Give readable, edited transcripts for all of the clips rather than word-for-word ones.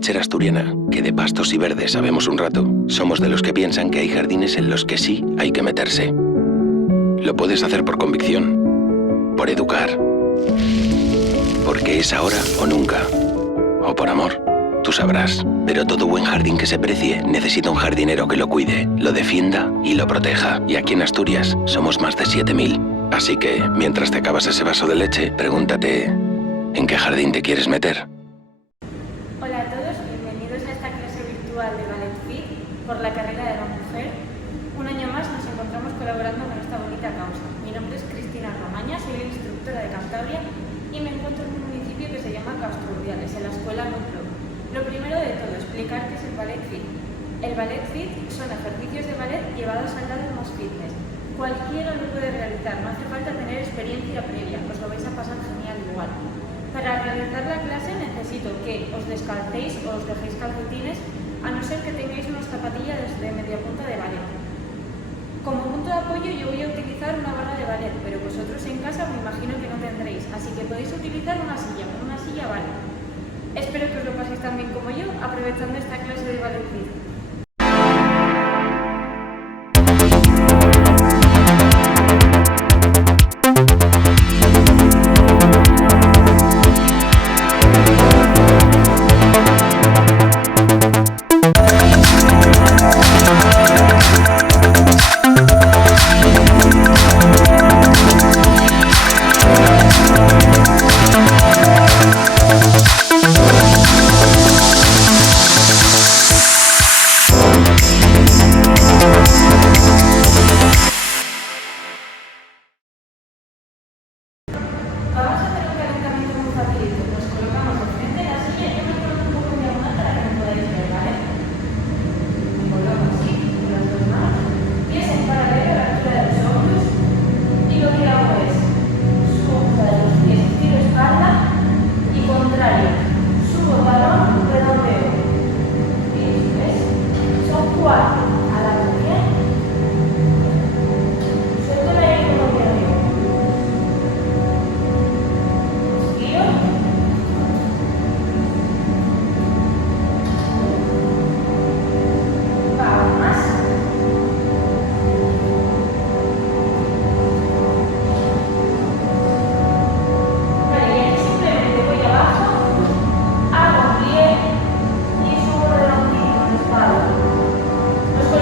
Lechera Asturiana, que de pastos y verdes sabemos un rato, somos de los que piensan que hay jardines en los que sí hay que meterse. Lo puedes hacer por convicción, por educar, porque es ahora o nunca, o por amor. Tú sabrás, pero todo buen jardín que se precie necesita un jardinero que lo cuide, lo defienda y lo proteja. Y aquí en Asturias somos más de 7000. Así que, mientras te acabas ese vaso de leche, pregúntate, ¿en qué jardín te quieres meter? Hola a todos, bienvenidos a esta clase virtual de Ballet Fit por la carrera de la mujer. Un año más nos encontramos colaborando con esta bonita causa. Mi nombre es Cristina Romaña, soy instructora de Cantabria y me encuentro en un municipio que se llama Castrurdiales, en la escuela Núcleo. Lo primero de todo, explicar qué es el Ballet Fit. El Ballet Fit son ejercicios de ballet llevados al lado más fitness. Cualquiera lo puede realizar, no hace falta tener experiencia previa, os lo vais a pasar genial igual. Para realizar la clase necesito que os descalcéis o os dejéis calcetines, a no ser que tengáis unas zapatillas de media punta de ballet. Como punto de apoyo yo voy a utilizar una barra de ballet, pero vosotros en casa me imagino que no tendréis, así que podéis utilizar una silla, con una silla vale. Espero que os lo paséis tan bien como yo, aprovechando esta clase de Ballet Fit. Vamos a hacer un calentamiento muy facilito. Nos colocamos enfrente de la silla y yo me coloco un poco en diagonal para que me podáis ver, ¿vale? Me coloco así, con las dos manos, pies en paralelo a la altura de los hombros y lo que hago es subo punta de los pies, estiro espalda y contrario, subo talón, redondeo. Y ¿ves? Son 4 a la mujer. Suelto la aire como que arriba. Nos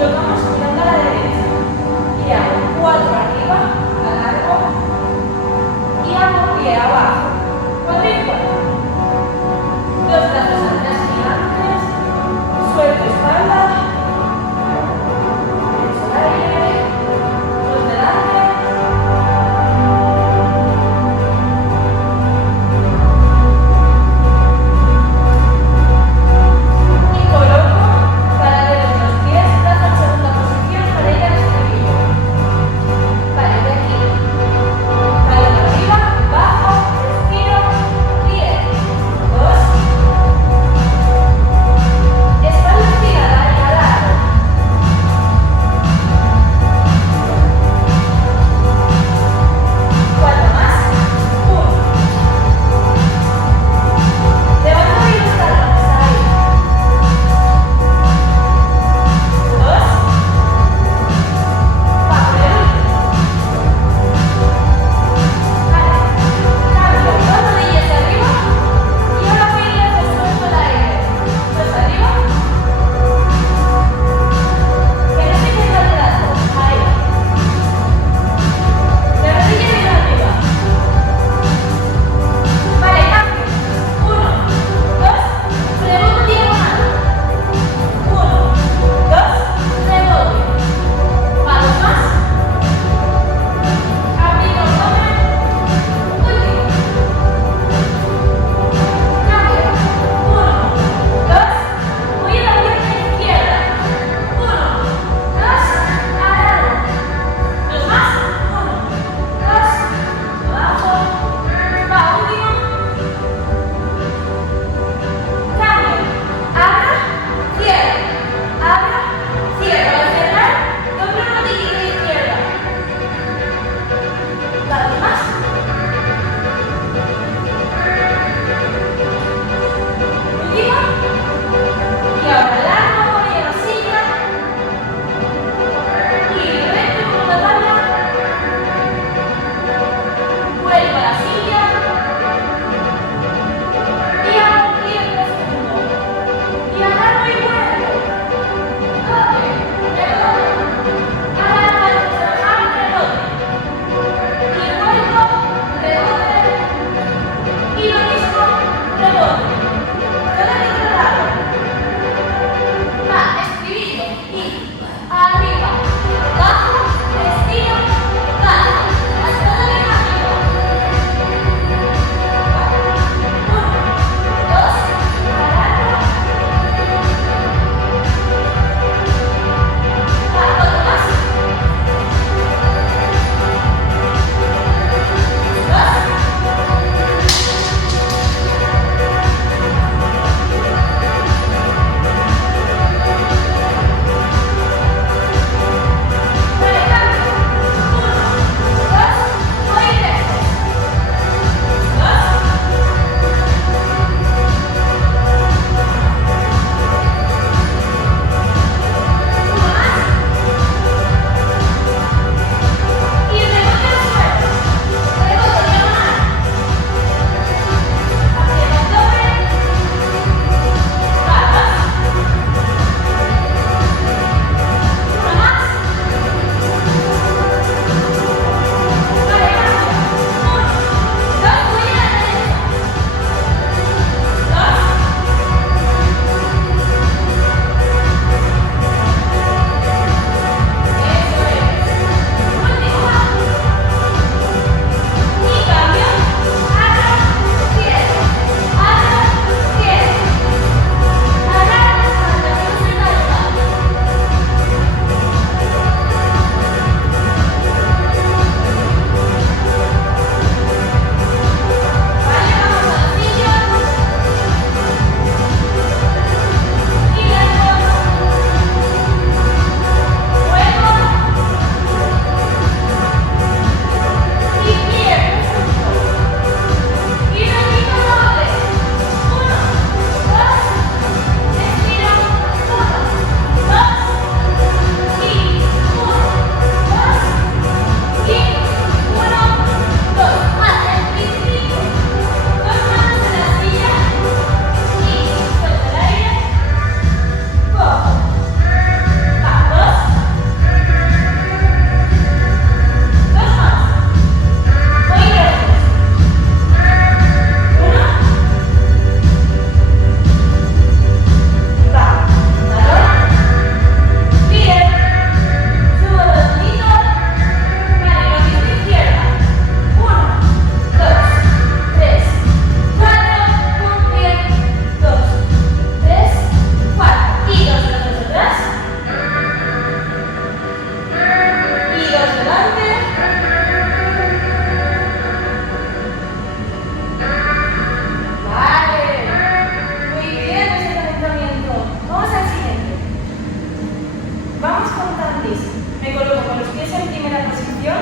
derecha en primera posición,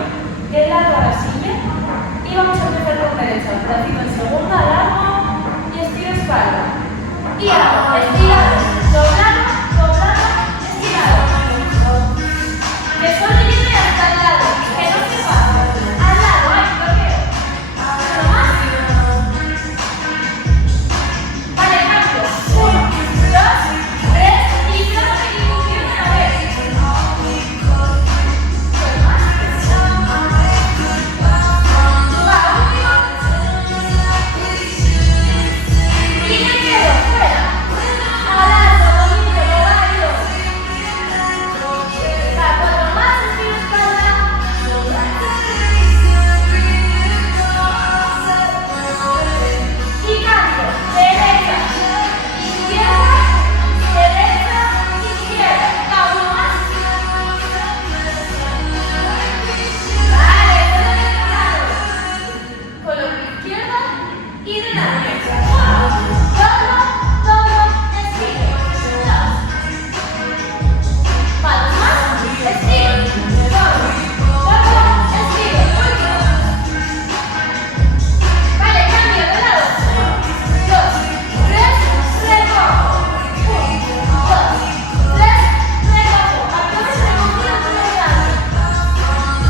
el lado a la silla. Y vamos a empezar con derecha, bracito en segunda, largo y estiro espalda. Y hago estirado, doblado, doblado, estirado. Que solo llegue hasta el lado, que no se pase. Al lado, ahí, bloqueo. Uno más. Vale, cambio. 1, 2, 3 y dos ejecución a ver. Pues más. Y me quedo fuera. Adelante, bonito, lo bailo. Va, 4 más, estiro espalda. Y cambio. Derecha, izquierda, derecha, izquierda. Va, uno más. Vale, todo bien claro. Coloco izquierda y delante. Todo, estiro. 2. Va, 2 más. Estiro. Todo, estiro. Último. Vale, cambio de lado. 1, 2, 3, recojo. 1, 2, 3, recojo. Abdomen recogido por delante.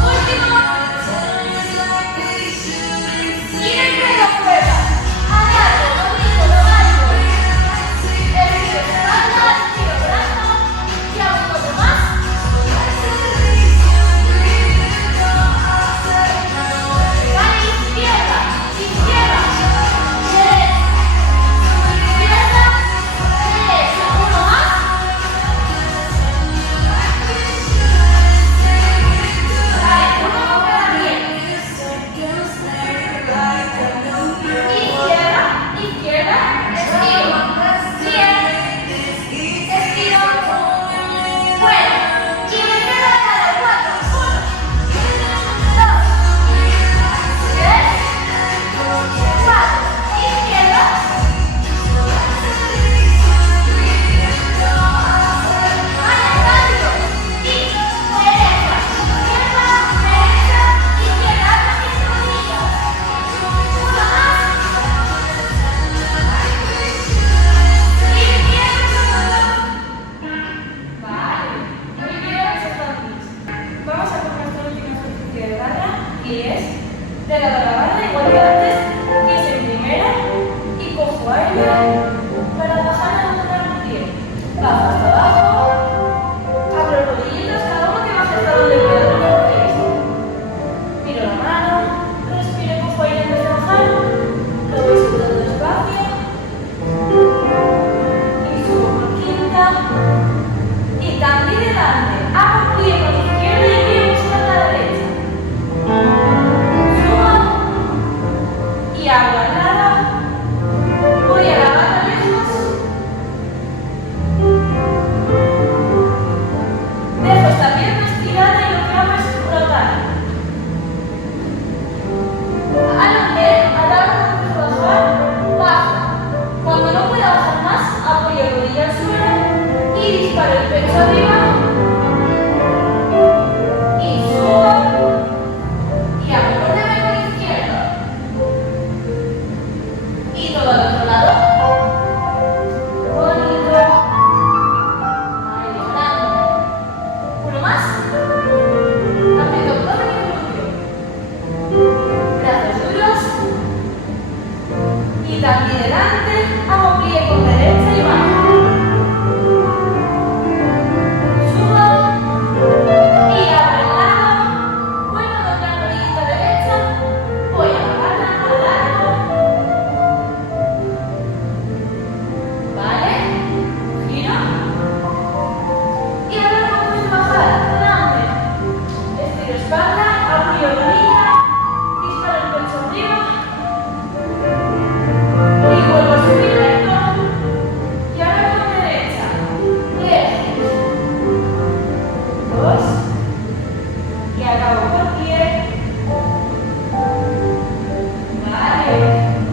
Último. Y me quedo fuera. Adelante, bonito, lo bailo. Estiro espalda, estiro brazo. Y hago un poco más. Vale, izquierda, izquierda, derecha, izquierda, derecha. Uno más. Vale, uno no queda bien. Izquierda, izquierda, estiro. Bien, estiro. Bueno, y me queda la de 4. 1, 2, 3, 4. Izquierda. Vale, cambio. Y derecha, izquierda, derecha, izquierda. Hasta mis rodillas. Uno más. Izquierda. Vale, muy bien, entonces. Vamos a por nuestro último ejercicio de barra, que es de lado a la barra, igual que antes, que es en primera, y cojo aire para bajar a doblar un pie. Bajo hasta abajo, abro rodillitas, cada uno que baje hasta donde pueda, no me rompéis. Miro la mano, respiro y cojo aire antes de bajar, lo voy soltando despacio, y subo por quinta. Y también delante, hago pie con izquierda y pie con la derecha. Subo y hago al lado. Voy a la barra lejos. Dejo esta pierna estirada y lo que hago es rotar. A lo que, a la hora de bajar, bajo. Cuando no pueda bajar más, apoyo rodilla al suelo y disparo el pecho arriba. Y subo. Y hago borde con izquierda. Y todo al otro lado. Bonito. Ahí, grande. Uno más. Haciendo abdomen y glúteo. Brazos duros. Y también delante. Hago pie con derecha y bajo. Subo. Y abro el lado. Vuelvo a doblar rodillita derecha. Voy a bajarla al lado. ¿Vale? Giro. Y ahora vamos a bajar. Grande. Estiro espalda. Apoyo rodilla. Disparo el pecho arriba. Y vuelvo a subir recto. Y ahora con derecha. 3, 2. Y acabo por pie. Vale.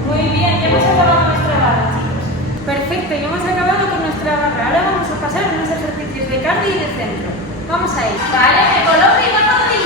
Muy bien, ya hemos acabado nuestra barra, chicos. Perfecto, ya hemos acabado con nuestra barra. Ahora vamos a pasar a unos ejercicios de cardio y de centro. Vamos a ir. Vale, me coloco y bajo rodillas.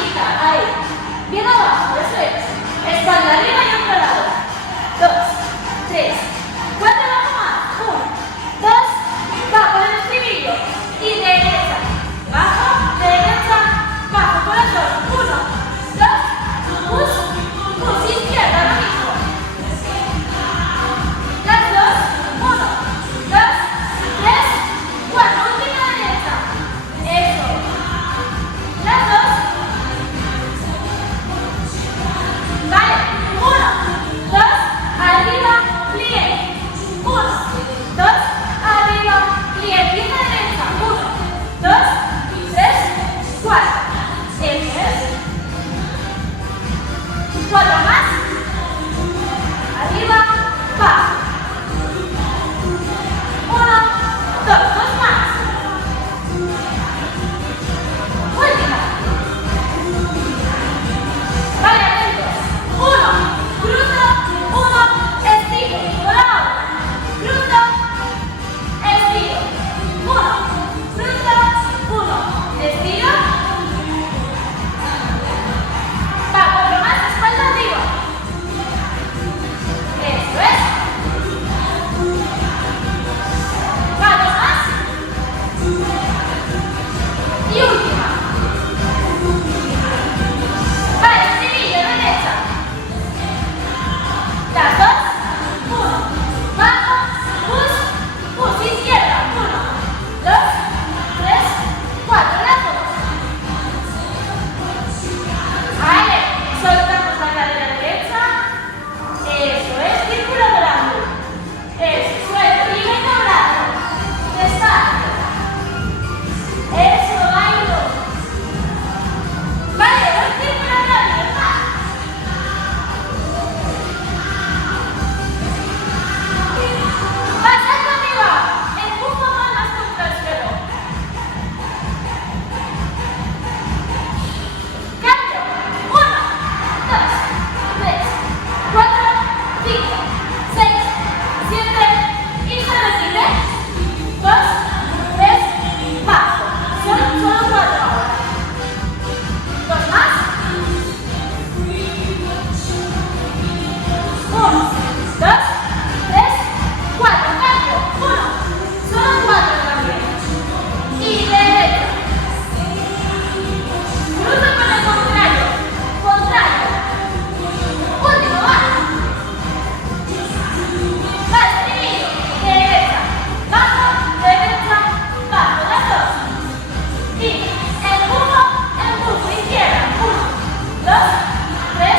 3,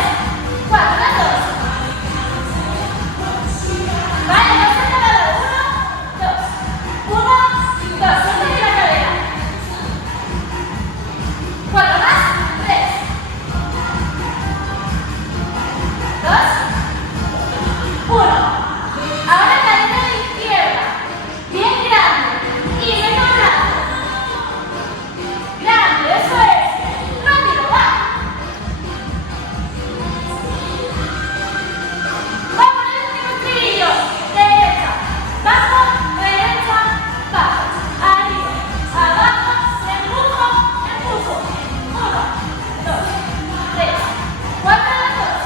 4, las dos. Vale, dos en la lado. 1, 2. 1, 2. Suelta de la cadera. 4 más. 3. 2. 1. Ahora cadera a la izquierda. Bien grande. Y meto el brazo. Grande, eso es. Rápido, va. Va por el último estribillo. Derecha, bajo, derecha, bajo. Arriba, abajo, empujo, empujo. 1, 2, 3, 4, 2.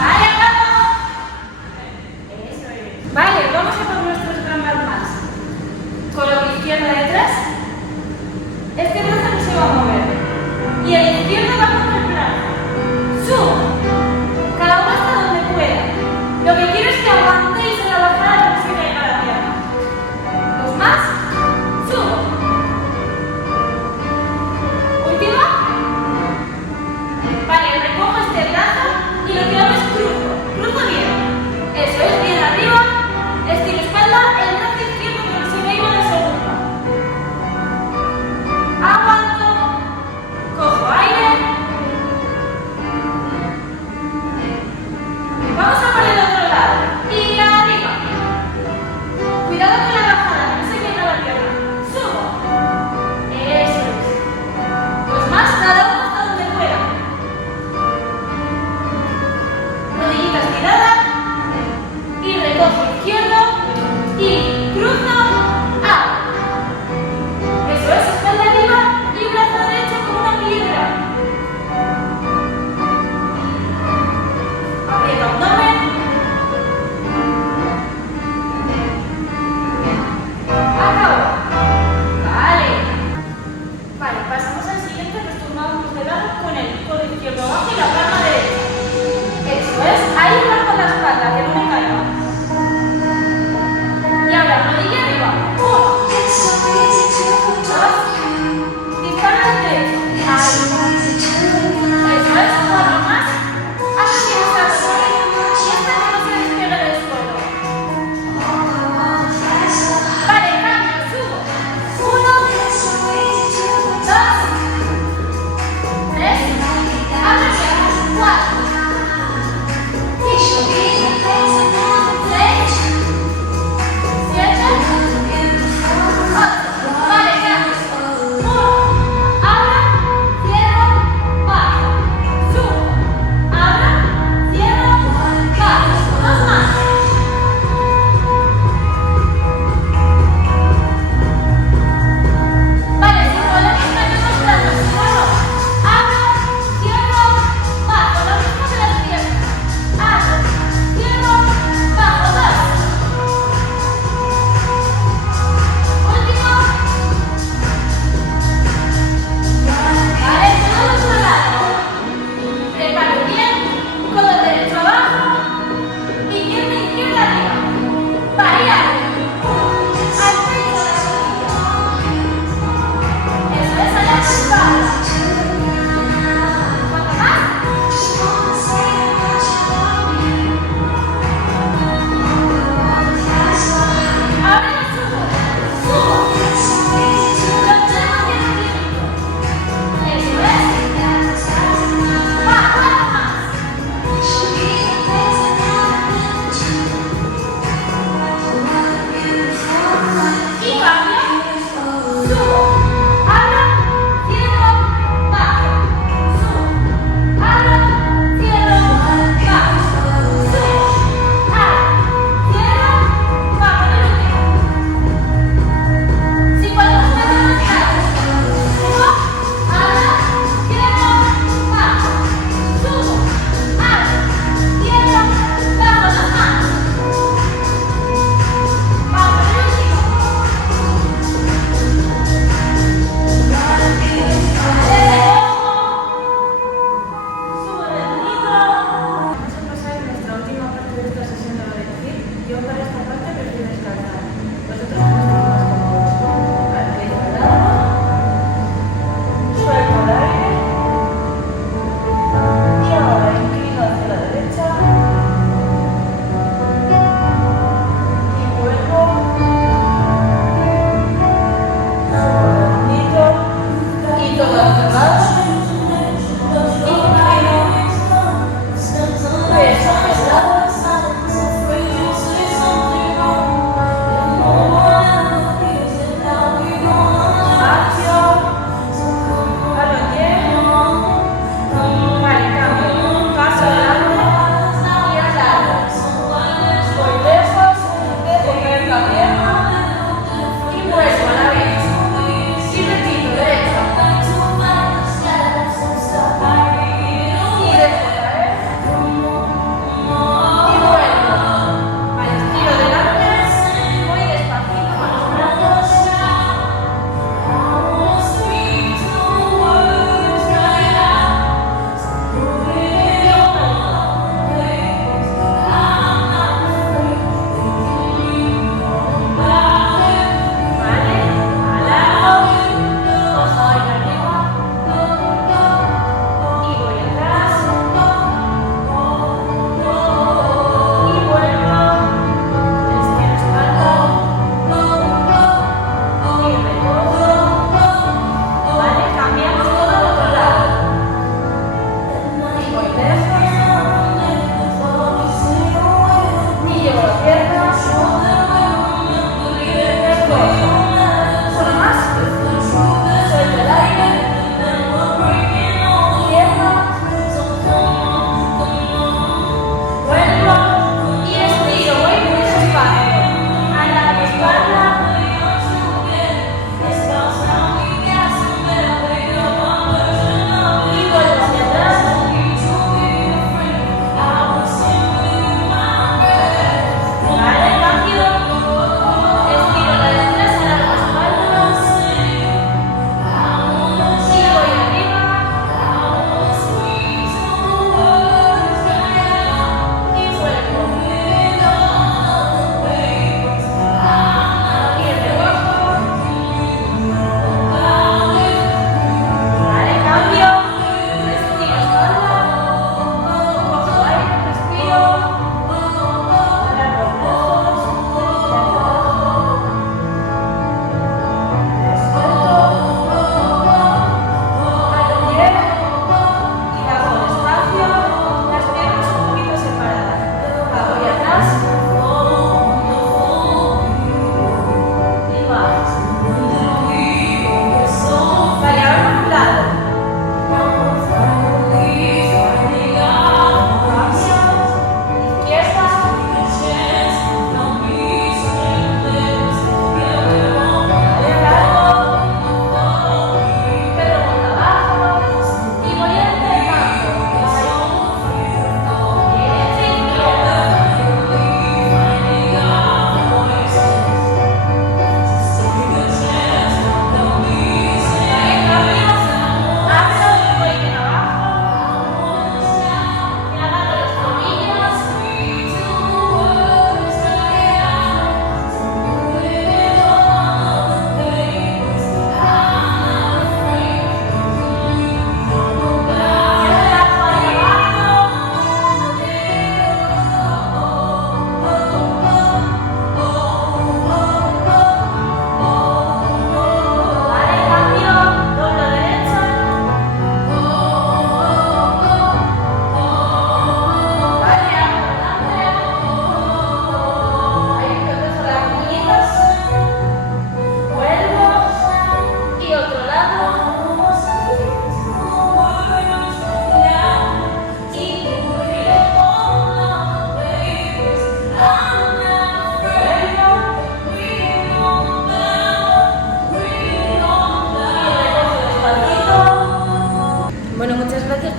Vale, vamos. Eso es. Vale, vamos a por nuestros gambas más. Con la izquierda detrás, este brazo no se va a mover. Y el izquierdo va con el brazo. Subo. Cada uno hasta donde pueda. Lo que quiero es que aguantéis en la bajada no se caiga la pierna. 2 más. Subo. Última. Vale, recojo este brazo y lo que hago es cruzo. Cruzo bien. Eso es, bien arriba. Estiro espalda, el brazo izquierdo que no se caiga la segunda. Aguanto. Cojo aire.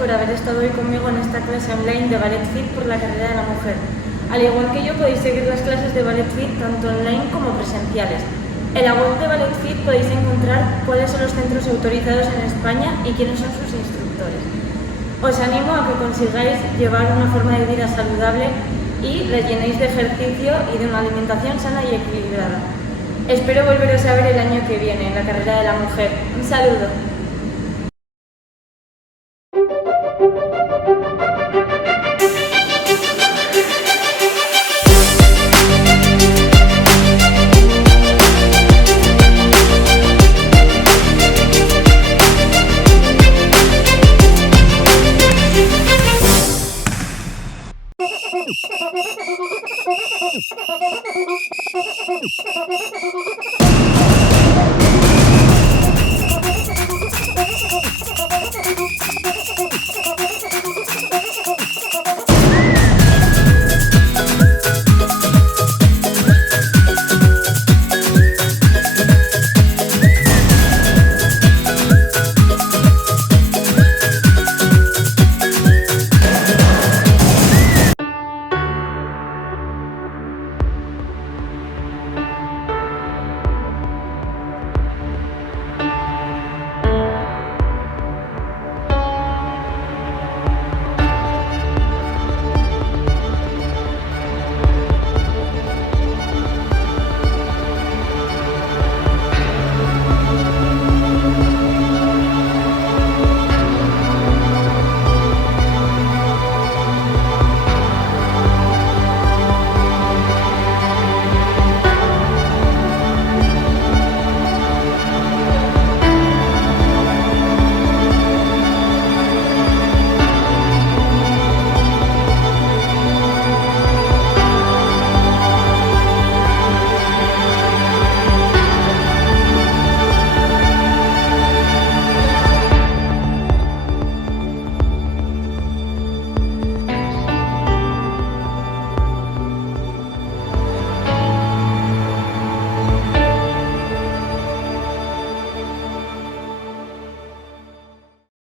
por haber estado hoy conmigo en esta clase online de Ballet Fit por la carrera de la mujer. Al igual que yo, podéis seguir las clases de Ballet Fit tanto online como presenciales. En la web de Ballet Fit podéis encontrar cuáles son los centros autorizados en España y quiénes son sus instructores. Os animo a que consigáis llevar una forma de vida saludable y rellenéis de ejercicio y de una alimentación sana y equilibrada. Espero volveros a ver el año que viene en la carrera de la mujer. Un saludo.